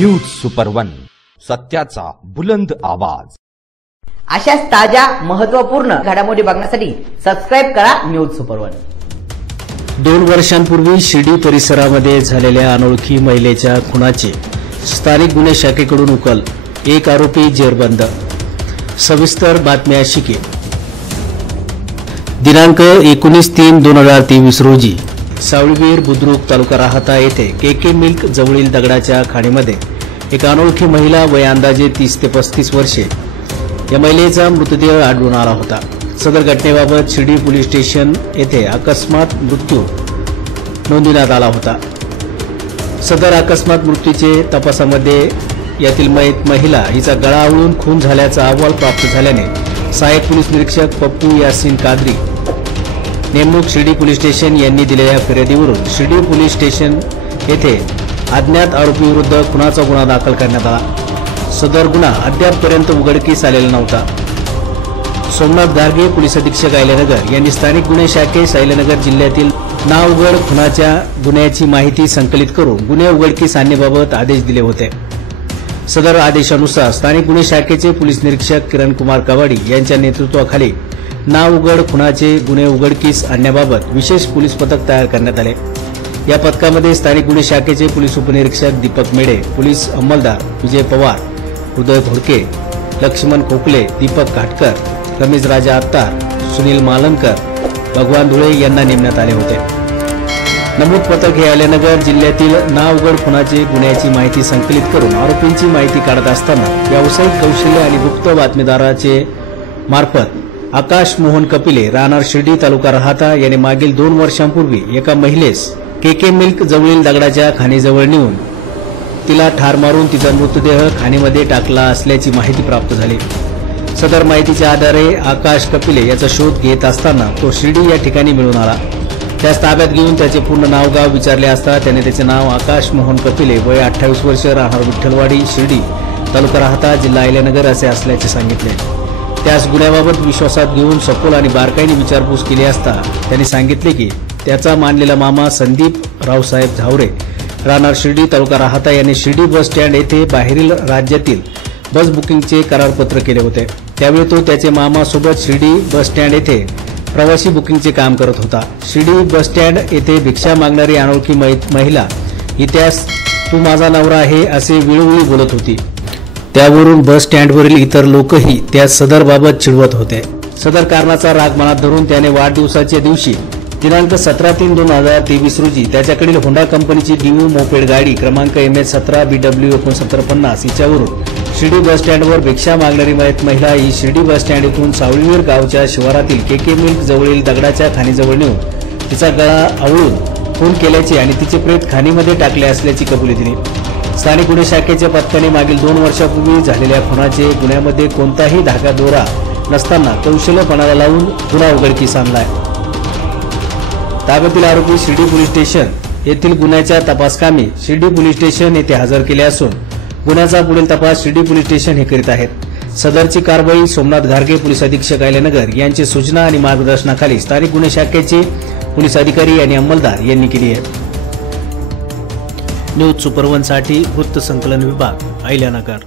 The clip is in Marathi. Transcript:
न्यूज सुपर वन, सत्याचा बुलंद आवाज। अशाच ताज्या महत्त्वपूर्ण घडामोडी बघण्यासाठी सबस्क्राइब करा न्यूज सुपर वन। 2 वर्षांपूर्वी शिर्डी परिसरामध्ये झालेल्या अनोळखी महिलेच्या खुनाचे स्थानिक गुन्हे शाखेकडून उकल, एक आरोपी जेरबंद। सविस्तर बातमी अशी की दिनांक 19/3/2023 रोजी सावळगीर बुद्रुक तालुका राहता येथे केके मिल्क जवळील दगडाच्या खाणीमध्ये एक अनोळखी महिला वय अंदाजे 30 ते 35 वर्षे या महिलेचा मृतदेह आढळून आला होता। सदर घटनेबाबत शिर्डी पोलीस स्टेशन येथे अकस्मात मृत्यू नोंदविण्यात आला होता। सदर अकस्मात मृत्यूचे तपासामध्ये यातील महिला हिचा गळा आवळून खून झाल्याचा अहवाल प्राप्त झाल्याने सहाय्यक पोलीस निरीक्षक पप्पू यासिन कादरी नेमणूक शिर्डी पोलीस स्टेशन यांनी दिलेल्या फिर्यादीवरून शिर्डी पोलीस स्टेशन येथे अज्ञात आरोपीविरुद्ध खुनाचा गुन्हा दाखल करण्यात आला। सदर गुन्हा अद्यापपर्यंत उघडकीस आलेला नव्हता। सोमनाथ घारगे पोलीस अधीक्षक अहिल्यानगर यांनी स्थानिक गुन्हे शाखेस अहिल्यानगर जिल्ह्यातील नाव उघड खुनाच्या गुन्ह्याची माहिती संकलित करून गुन्हे उघडकीस आणण्याबाबत आदेश दिले होते। सदर आदेशानुसार स्थानिक गुन्हे शाखेचे पोलीस निरीक्षक किरण कुमार कवाडी यांच्या नेतृत्वाखाली नाव उघड खुनाचे गुन्हे उघडकीस आणण्याबाबत विशेष पोलीस पथक तयार करण्यात आले। या पथकामध्ये स्थानिक गुन्हे शाखेचे पोलीस उपनिरीक्षक दीपक मेढे, पोलीस अंमलदार विजय पवार, उदय घोडके, लक्ष्मण खोकले, दीपक घाटकर, रमेश राजा अत्तार, सुनील मालनकर, भगवान धुळे यांना नेमण्यात आले होते। नमूद पथक हे अहिल्यानगर जिल्ह्यातील नाव उघड खुनाचे गुन्ह्याची माहिती संकलित करून आरोपींची माहिती काढत असताना व्यावसायिक कौशल्य आणि गुप्त बातमीदाराचे मार्फत आकाश मोहन कपिले राहणार शिर्डी तालुका राहता याने मागील 2 वर्षांपूर्वी एका महिलेस केके मिल्क जवळील दगडाच्या खाणीजवळ नेऊन तिला ठार मारून तिचा मृतदेह खाणीमध्ये टाकला असल्याची माहिती प्राप्त झाली। सदर माहितीच्या आधारे आकाश कपिले याचा शोध घेत असताना तो शिर्डी या ठिकाणी मिळून आला। त्यास ताब्यात घेऊन त्याचे पूर्ण नाव गाव विचारले असता त्याने त्याचे नाव आकाश मोहन कपिले वय 28 वर्ष राहणार विठ्ठलवाडी शिर्डी तालुका राहता जिल्हा अहिल्यानगर असे असल्याचे सांगितले। त्यास गुन्ह्याबाबत विश्वासात घेऊन सखोल आणि बारकाईने विचारपूस केली असता त्यांनी सांगितले की त्याचा मानलेला मामा संदीप रावसाहेब झावरे राहणार शिर्डी तालुका राहता यांनी शिर्डी बस स्टँड येथे बाहेरील राज्यातील बस बुकिंगचे करारपत्र केले होते। त्यावेळी तो त्याचे मामासोबत शिर्डी बस स्टँड येथे प्रवासी बुकिंगचे काम करत होता। शिर्डी बस स्टँड येथे भिक्षा मागणारी अनोळखी महिला ही त्यास तू माझा नवरा आहे असे विळविळी बोलत होती। त्यावरून बस स्टँडवरील इतर लोकही त्या सदरबाबत चिडवत होते। सदर कारणाचा राग मनात धरून त्याने वाढदिवसाच्या दिवशी दिनांक 17/3/2023 रोजी त्याच्याकडील होंडा कंपनीची डिओ मोपेड गाडी क्रमांक MS17BW 6950 हिच्यावरून शिर्डी बस स्टँडवर भिक्षा मागणारी महिला ही शिर्डी बस स्टँड येथून सावळगीर गावच्या शिवारातील केके मिल्क जवळील दगडाच्या खाणीजवळ नेऊन तिचा गळा आवळून खून केल्याचे आणि तिचे प्रेत खाणीमध्ये टाकले असल्याची कबुली दिली। स्थानिक गुन्हे शाखेच्या पथकाने मागील 2 वर्षांपूर्वी झालेल्या खुनाचे गुन्ह्यामध्ये कोणताही धागादोरा नसताना कौशल्यपणाला लावून गुन्हा उघडकीस आणलाय। ताब्यातील आरोपी शिर्डी पोलीस स्टेशन येथील गुन्ह्याच्या तपासकामी शिर्डी पोलीस स्टेशन येथे हजर केले असून गुन्ह्याचा पुढील तपास शिर्डी पोलीस स्टेशन हे करीत आहेत। सदरची कारवाई सोमनाथ घारगे पोलीस अधीक्षक अहिल्यानगर यांची सूचना आणि मार्गदर्शनाखाली स्थानिक गुन्हे शाखेचे पोलीस अधिकारी आणि अंमलदार यांनी केली आहे। न्यूज सुपर वन साठी वृत्त संकलन विभाग अहिल्यानगर।